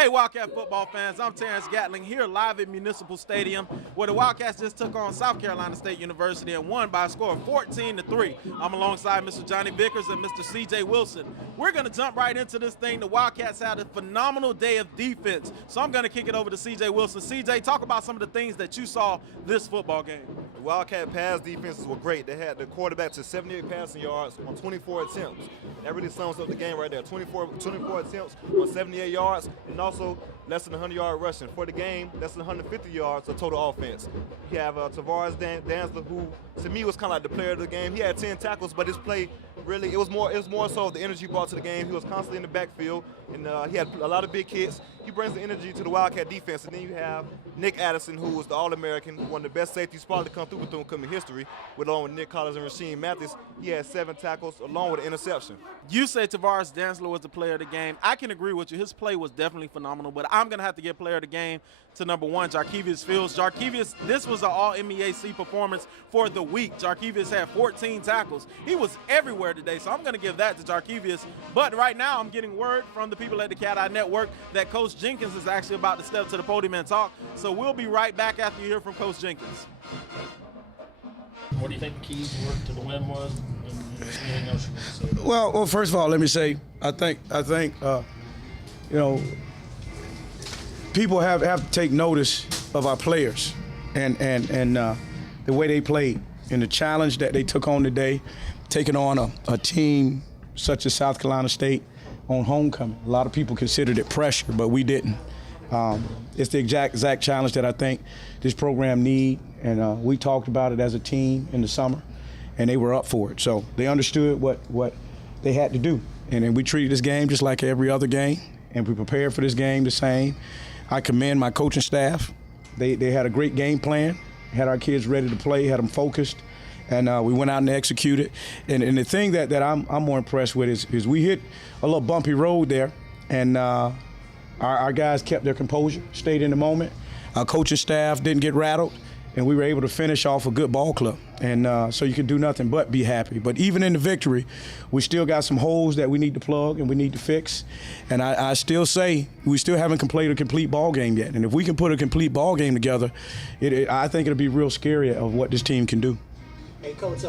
Hey, Wildcat football fans, I'm Terrence Gattling here live at Municipal Stadium, where the Wildcats just took on South Carolina State University and won by a score of 14-3. I'm alongside Mr. Johnny Vickers and Mr. CJ Wilson. We're going to jump right into this thing. The Wildcats had a phenomenal day of defense, so I'm going to kick it over to CJ Wilson. CJ, talk about some of the things that you saw this football game. The Wildcat pass defenses were great. They had the quarterback to 78 passing yards on 24 attempts. That really sums up the game right there. 24 attempts on 78 yards, and also less than 100-yard rushing. For the game, less than 150 yards of total offense. You have Tavares Danzler, who to me was kind of like the player of the game. He had 10 tackles, but his play really, it was more so the energy brought to the game. He was constantly in the backfield, and he had a lot of big hits. He brings the energy to the Wildcat defense. And then you have Nick Addison, who was the All-American, one of the best safeties probably to come through Bethune-Cookman history, along with Nick Collins and Rasheem Mathis. He had 7 tackles along with an interception. You say Tavares Danzler was the player of the game. I can agree with you. His play was definitely phenomenal, but I'm going to have to give player of the game to number 1, Jarkevious Fields. Jarkevious, this was an all-MEAC performance for the week. Jarkevious had 14 tackles. He was everywhere today, so I'm going to give that to Jarkevious. But right now, I'm getting word from the people at the CatEye Network that Coach Jenkins is actually about to step to the podium and talk. So we'll be right back after you hear from Coach Jenkins. What do you think the keys were to the win was? And anything else you want to say? Well, first of all, let me say, I think, you know, people have to take notice of our players and the way they played and the challenge that they took on today, taking on a team such as South Carolina State on homecoming. A lot of people considered it pressure, but we didn't. It's the exact challenge that I think this program need, and we talked about it as a team in the summer, and they were up for it. So they understood what they had to do, and then we treated this game just like every other game, and we prepared for this game the same. I commend my coaching staff. They had a great game plan, had our kids ready to play, had them focused, and we went out and executed. And the thing that I'm more impressed with is we hit a little bumpy road there, and our guys kept their composure, stayed in the moment. Our coaching staff didn't get rattled, and we were able to finish off a good ball club. And so you can do nothing but be happy. But even in the victory, we still got some holes that we need to plug and we need to fix. And I still say we still haven't played a complete ball game yet. And if we can put a complete ball game together, I think it'll be real scary of what this team can do. Hey, Coach,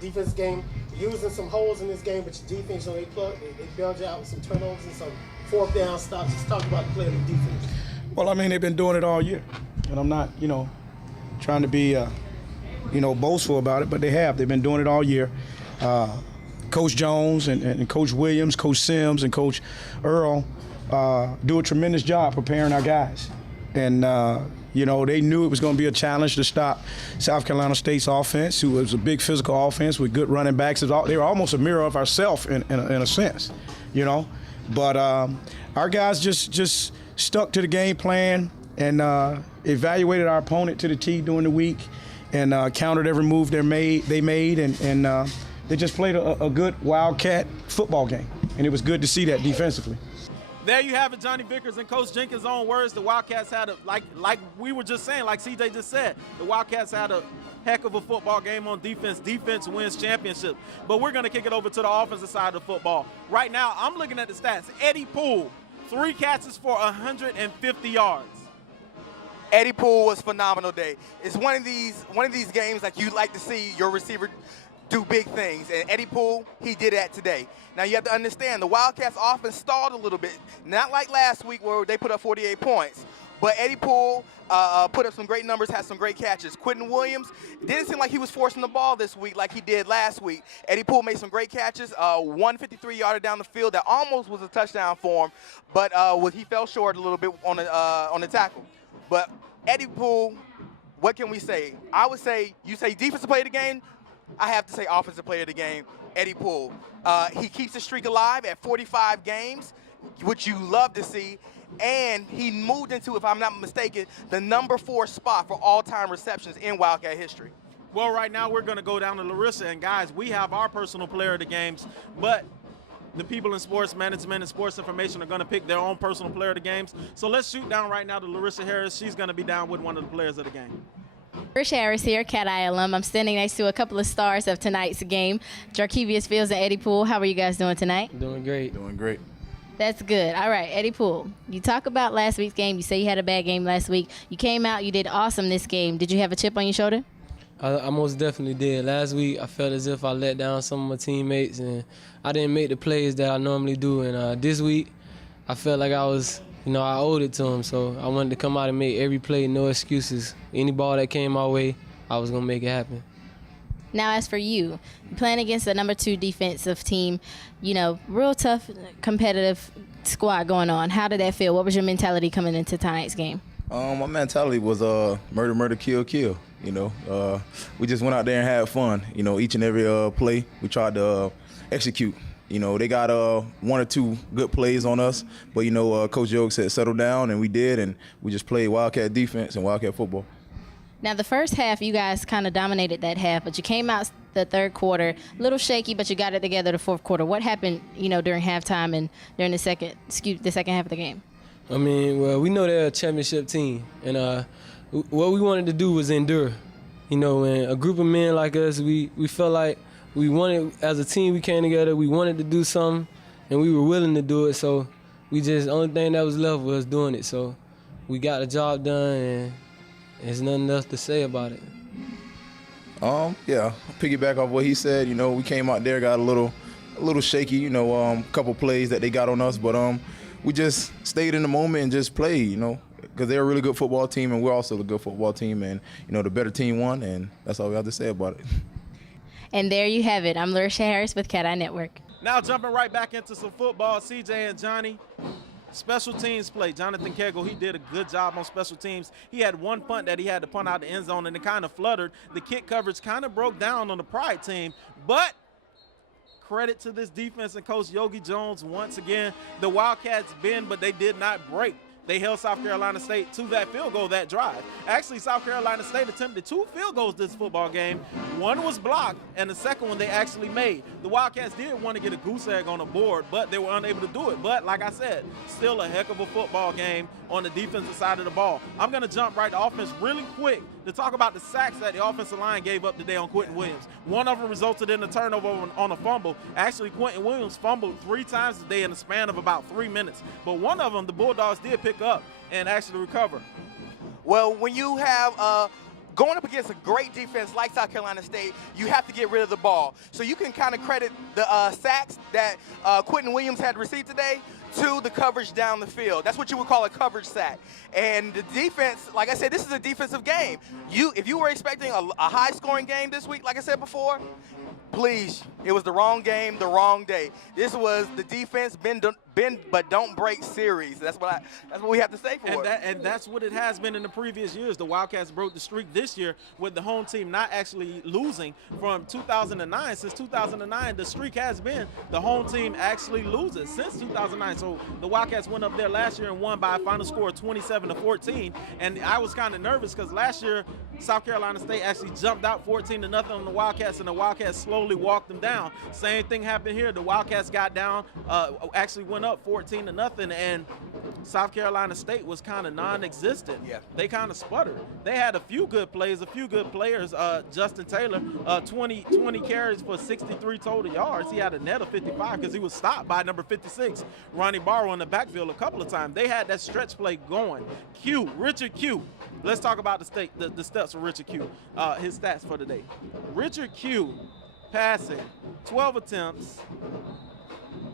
defense game, using some holes in this game, but your defense, they bailed you out with some turnovers and some fourth down stops. Just talk about the play of the defense. Well, I mean, they've been doing it all year. And I'm not, trying to be, boastful about it, but they have. They've been doing it all year. Coach Jones and Coach Williams, Coach Sims, and Coach Earl do a tremendous job preparing our guys. And, they knew it was going to be a challenge to stop South Carolina State's offense, who was a big physical offense with good running backs. They were almost a mirror of ourselves in a sense, But our guys just stuck to the game plan and evaluated our opponent to the T during the week and countered every move they made, and they just played a good Wildcat football game. And it was good to see that defensively. There you have it, Johnny Vickers and Coach Jenkins' own words. The Wildcats had like we were just saying, like CJ just said, the Wildcats had a heck of a football game on defense. Defense wins championship. But we're going to kick it over to the offensive side of the football. Right now, I'm looking at the stats. Eddie Poole, 3 catches for 150 yards. Eddie Poole was phenomenal day. It's one of these games like you'd like to see your receiver do big things, and Eddie Poole, he did that today. Now you have to understand, the Wildcats offense stalled a little bit, not like last week where they put up 48 points, but Eddie Poole put up some great numbers, had some great catches. Quentin Williams, it didn't seem like he was forcing the ball this week like he did last week. Eddie Poole made some great catches, 153-yarder down the field that almost was a touchdown for him, but he fell short a little bit on the tackle. But Eddie Poole, what can we say? I would say, you say defensive player of the game, I have to say offensive player of the game, Eddie Poole. He keeps the streak alive at 45 games, which you love to see, and he moved into, if I'm not mistaken, the number 4 spot for all-time receptions in Wildcat history. Well, right now we're going to go down to Lericia, and guys, we have our personal player of the games, but the people in sports management and sports information are going to pick their own personal player of the games. So let's shoot down right now to Lericia Harris. She's going to be down with one of the players of the game. Lericia Harris here, CatEye alum. I'm standing next to a couple of stars of tonight's game, Jarkevious Fields and Eddie Poole. How are you guys doing tonight? Doing great. Doing great. That's good. All right, Eddie Poole, you talk about last week's game. You say you had a bad game last week. You came out, you did awesome this game. Did you have a chip on your shoulder? I most definitely did. Last week, I felt as if I let down some of my teammates, and I didn't make the plays that I normally do. And this week, I felt like I owed it to them. So I wanted to come out and make every play, no excuses. Any ball that came my way, I was going to make it happen. Now, as for you, playing against the number 2 defensive team, real tough, competitive squad going on. How did that feel? What was your mentality coming into tonight's game? My mentality was murder, murder, kill, kill. We just went out there and had fun. Each and every play we tried to execute. They got 1 or 2 good plays on us, but Coach Yoke said settle down, and we did, and we just played Wildcat defense and Wildcat football. Now, the first half, you guys kind of dominated that half, but you came out the third quarter a little shaky, but you got it together the fourth quarter. What happened, during halftime and during the second half of the game? I mean, well, we know they're a championship team, and what we wanted to do was endure. And a group of men like us, we felt like we wanted, as a team, we came together, we wanted to do something, and we were willing to do it, so the only thing that was left was doing it. So we got the job done, and there's nothing else to say about it. Yeah, piggyback off what he said. We came out there, got a little shaky. Couple plays that they got on us, but we just stayed in the moment and just played. Because they're a really good football team, and we're also a good football team, and the better team won, and that's all we have to say about it. And there you have it. I'm Lericia Harris with CatEye Network. Now jumping right back into some football, CJ and Johnny. Special teams play. Jonathan Kegel, he did a good job on special teams. He had 1 punt that he had to punt out the end zone, and it kind of fluttered. The kick coverage kind of broke down on the Pride team, but credit to this defense and Coach Yogi Jones once again. The Wildcats bend, but they did not break. They held South Carolina State to that field goal that drive. Actually, South Carolina State attempted 2 field goals this football game. One was blocked, and the second one they actually made. The Wildcats did want to get a goose egg on the board, but they were unable to do it. But like I said, still a heck of a football game on the defensive side of the ball. I'm going to jump right to offense really quick to talk about the sacks that the offensive line gave up today on Quentin Williams. One of them resulted in a turnover on a fumble. Actually, Quentin Williams fumbled 3 times today in the span of about 3 minutes. But one of them, the Bulldogs did pick up and actually recover. Well, when you have going up against a great defense like South Carolina State, you have to get rid of the ball. So you can kind of credit the sacks that Quentin Williams had received today to the coverage down the field. That's what you would call a coverage sack. And the defense, like I said, this is a defensive game. If you were expecting a high-scoring game this week, like I said before, please, it was the wrong game, the wrong day. This was the defense bend but don't break series. That's what we have to say for it. And that's what it has been in the previous years. The Wildcats broke the streak this year with the home team not actually losing from 2009. Since 2009, the streak has been the home team actually loses since 2009. So the Wildcats went up there last year and won by a final score of 27-14. And I was kind of nervous because last year South Carolina State actually jumped out 14-0 on the Wildcats, and the Wildcats slowly walked them down. Same thing happened here. The Wildcats got down, actually went up 14-0, and South Carolina State was kind of non-existent. Yeah. They kind of sputtered. They had a few good plays, a few good players. Justin Taylor, 20 carries for 63 total yards. He had a net of 55 because he was stopped by number 56, Ronnie Barrow, in the backfield a couple of times. They had that stretch play going. Richard Q. Let's talk about the stats for Richard Q. His stats for today. Richard Q. passing, 12 attempts,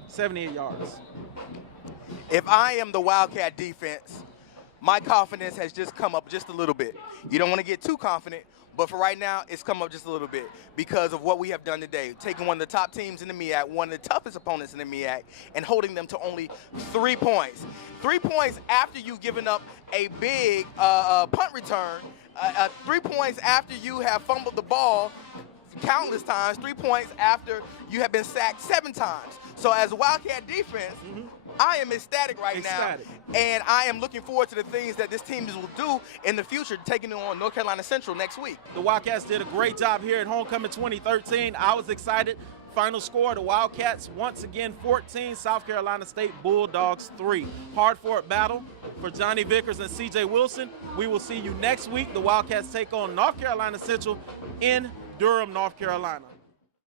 78 yards. If I am the Wildcat defense, my confidence has just come up just a little bit. You don't want to get too confident, but for right now, it's come up just a little bit because of what we have done today. Taking one of the top teams in the MEAC, one of the toughest opponents in the MEAC, and holding them to only 3 points. 3 points after you've given up a big punt return, 3 points after you have fumbled the ball countless times, 3 points after you have been sacked 7 times. So as a Wildcat defense, I am ecstatic right now, and I am looking forward to the things that this team will do in the future, taking on North Carolina Central next week. The Wildcats did a great job here at Homecoming 2013. I was excited. Final score, the Wildcats once again 14, South Carolina State Bulldogs 3. Hard-fought battle for Johnny Vickers and CJ Wilson. We will see you next week. The Wildcats take on North Carolina Central in Durham, North Carolina.